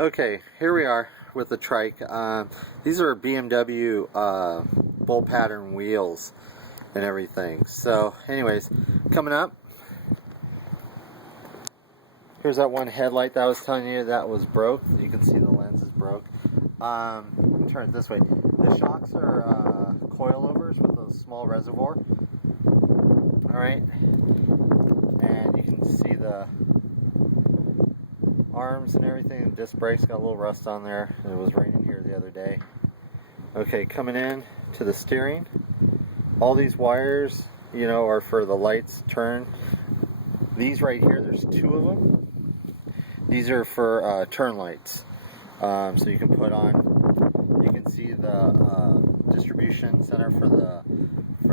Okay, here we are with the Trike. These are BMW bolt pattern wheels and everything. So anyways, coming up, here's that one headlight that I was telling you that was broke. You can see the lens is broke. Let me turn it this way. The shocks are coilovers with a small reservoir. Alright, and you can see the arms and everything. The disc brakes got a little rust on there. It was raining here the other day. Okay, coming in to the steering. All these wires, you know, are for the lights turn. These right here, there's two of them. These are for turn lights. So you can put on. You can see the distribution center for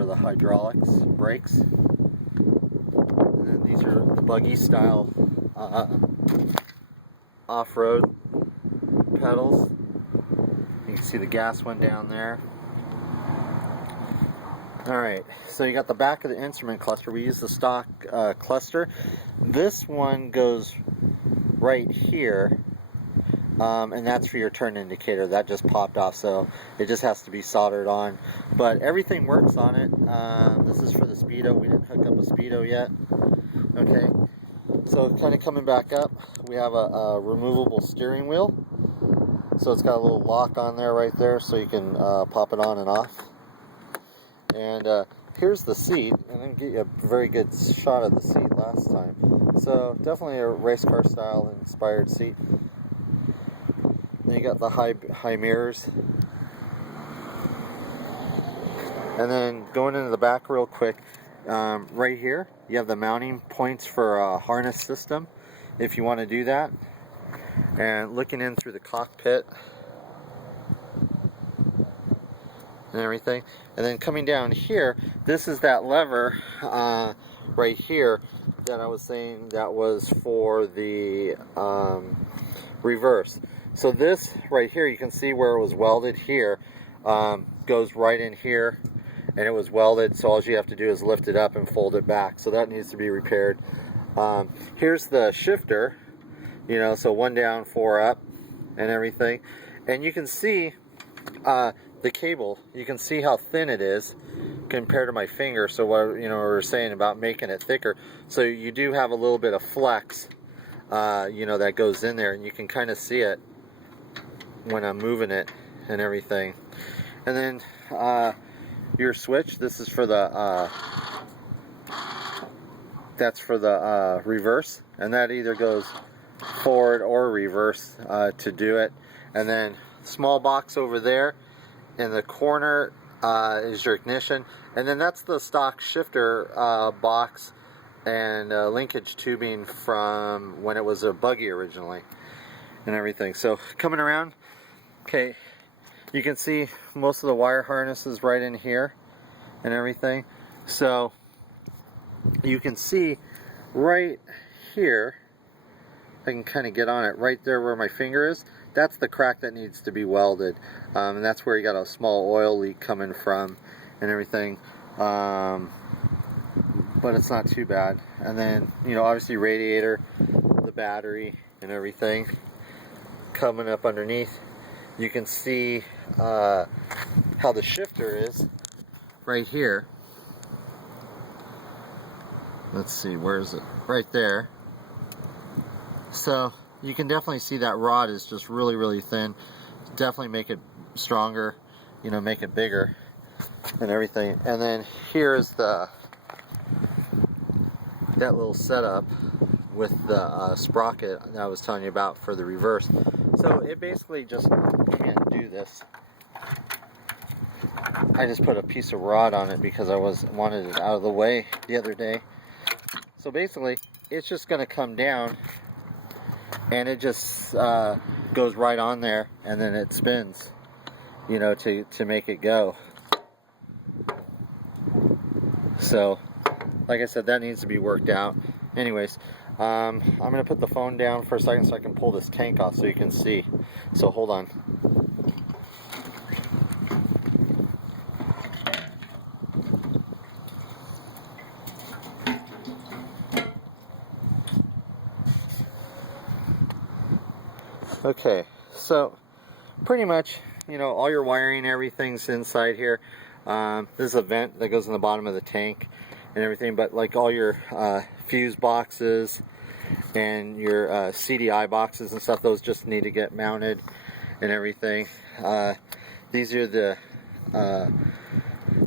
the hydraulics brakes. And then these are the buggy style off-road pedals. You can see the gas one down there. Alright, so you got the back of the instrument cluster. We use the stock cluster. This one goes right here, and that's for your turn indicator. That just popped off, so it just has to be soldered on. But everything works on it. This is for the speedo. We didn't hook up a speedo yet. Okay, so kind of coming back up, we have a removable steering wheel. So it's got a little lock on there right there, so you can pop it on and off. And here's the seat. I didn't get you a very good shot of the seat last time. So definitely a race car style inspired seat. Then you got the high mirrors. And then going into the back real quick, right here you have the mounting points for a harness system if you want to do that. And looking in through the cockpit and everything, and then coming down here, this is that lever right here that I was saying that was for the reverse. So this right here, you can see where it was welded here, goes right in here, and it was welded, so all you have to do is lift it up and fold it back. So that needs to be repaired. Here's the shifter, you know, so 1 down, 4 up and everything. And you can see the cable, you can see how thin it is compared to my finger. So what, you know, we were saying about making it thicker, so you do have a little bit of flex, you know, that goes in there, and you can kind of see it when I'm moving it and everything. And then your switch, this is for the that's for the reverse, and that either goes forward or reverse to do it. And then small box over there in the corner is your ignition, and then that's the stock shifter box and linkage tubing from when it was a buggy originally and everything. So coming around, okay, you can see most of the wire harnesses right in here and everything. So you can see right here, I can kind of get on it right there where my finger is. That's the crack that needs to be welded, and that's where you got a small oil leak coming from and everything, but it's not too bad. And then, you know, obviously radiator, the battery and everything coming up underneath. You can see how the shifter is right here. Let's see, where is it? Right there. So you can definitely see that rod is just really thin. Definitely make it stronger, you know, make it bigger and everything. And then here's that little setup with the sprocket that I was telling you about for the reverse. So it basically just, you can't do this. I just put a piece of rod on it because I wanted it out of the way the other day. So basically it's just going to come down, and it just goes right on there, and then it spins, you know, to make it go. So like I said, that needs to be worked out. Anyways, I'm gonna put the phone down for a second so I can pull this tank off so you can see. So hold on. Okay, so pretty much, you know, all your wiring, everything's inside here. This is a vent that goes in the bottom of the tank and everything, but like all your fuse boxes and your CDI boxes and stuff, those just need to get mounted and everything. These are the,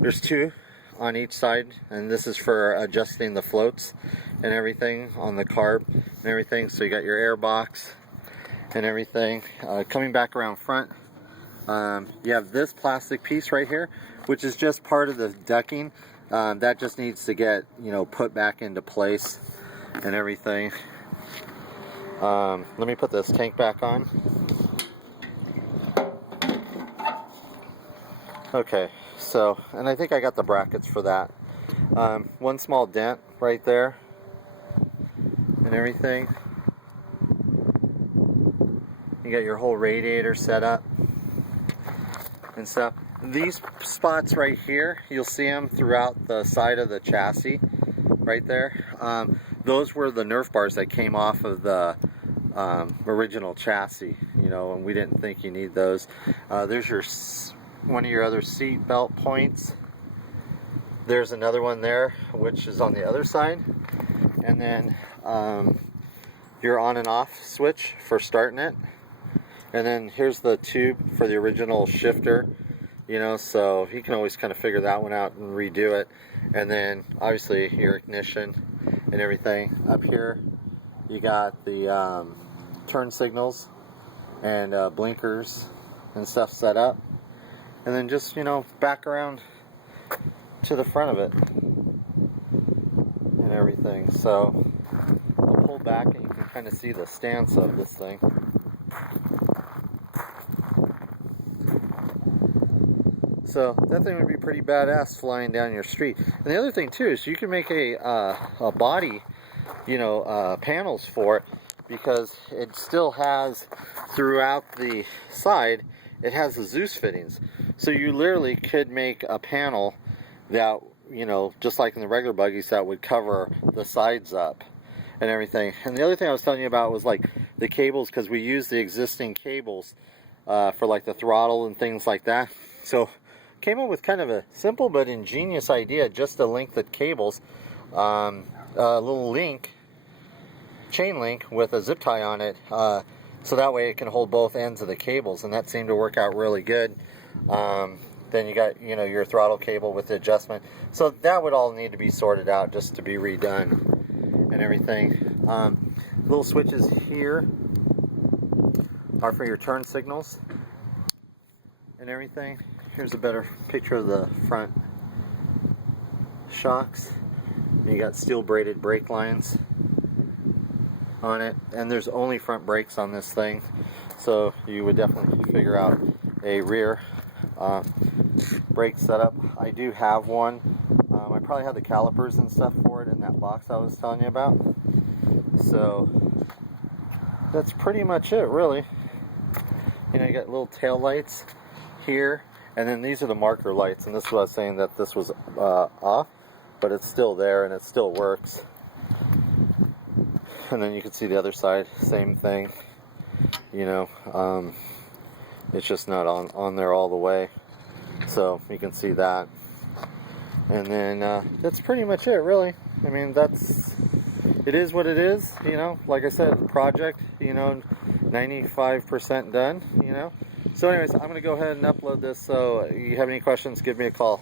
there's two on each side, and this is for adjusting the floats and everything on the carb and everything. So you got your air box and everything. Coming back around front, you have this plastic piece right here, which is just part of the decking. That just needs to get, you know, put back into place and everything. Let me put this tank back on. Okay, so, and I think I got the brackets for that. One small dent right there and everything. You got your whole radiator set up and stuff. These spots right here, you'll see them throughout the side of the chassis right there. Those were the Nerf bars that came off of the original chassis, you know, and we didn't think you need those. There's your one of your other seat belt points. There's another one there, which is on the other side, and then your on and off switch for starting it. And then here's the tube for the original shifter, you know, so you can always kind of figure that one out and redo it. And then obviously your ignition and everything. Up here you got the turn signals and blinkers and stuff set up. And then just, you know, back around to the front of it and everything. So I'll pull back and you can kind of see the stance of this thing. So that thing would be pretty badass flying down your street. And the other thing too is you can make a body, you know, panels for it, because it still has throughout the side, it has the Zeus fittings. So you literally could make a panel that, you know, just like in the regular buggies, that would cover the sides up and everything. And the other thing I was telling you about was like the cables, because we use the existing cables for like the throttle and things like that. So came up with kind of a simple but ingenious idea just to link the cables, a little link, chain link with a zip tie on it, so that way it can hold both ends of the cables, and that seemed to work out really good. Then you got, you know, your throttle cable with the adjustment, so that would all need to be sorted out just to be redone and everything. Little switches here are for your turn signals and everything. Here's a better picture of the front shocks. You got steel braided brake lines on it, and there's only front brakes on this thing, so you would definitely figure out a rear brake setup. I do have one. I probably have the calipers and stuff for it in that box I was telling you about. So that's pretty much it, really. You know, you got little tail lights here, and then these are the marker lights, and this is what I was saying, that this was off, but it's still there and it still works. And then you can see the other side, same thing, you know, it's just not on there all the way, so you can see that. And then that's pretty much it, really. I mean, it is what it is, you know. Like I said, the project, you know, 95% done, you know. So anyways, I'm going to go ahead and upload this, so you have any questions, give me a call.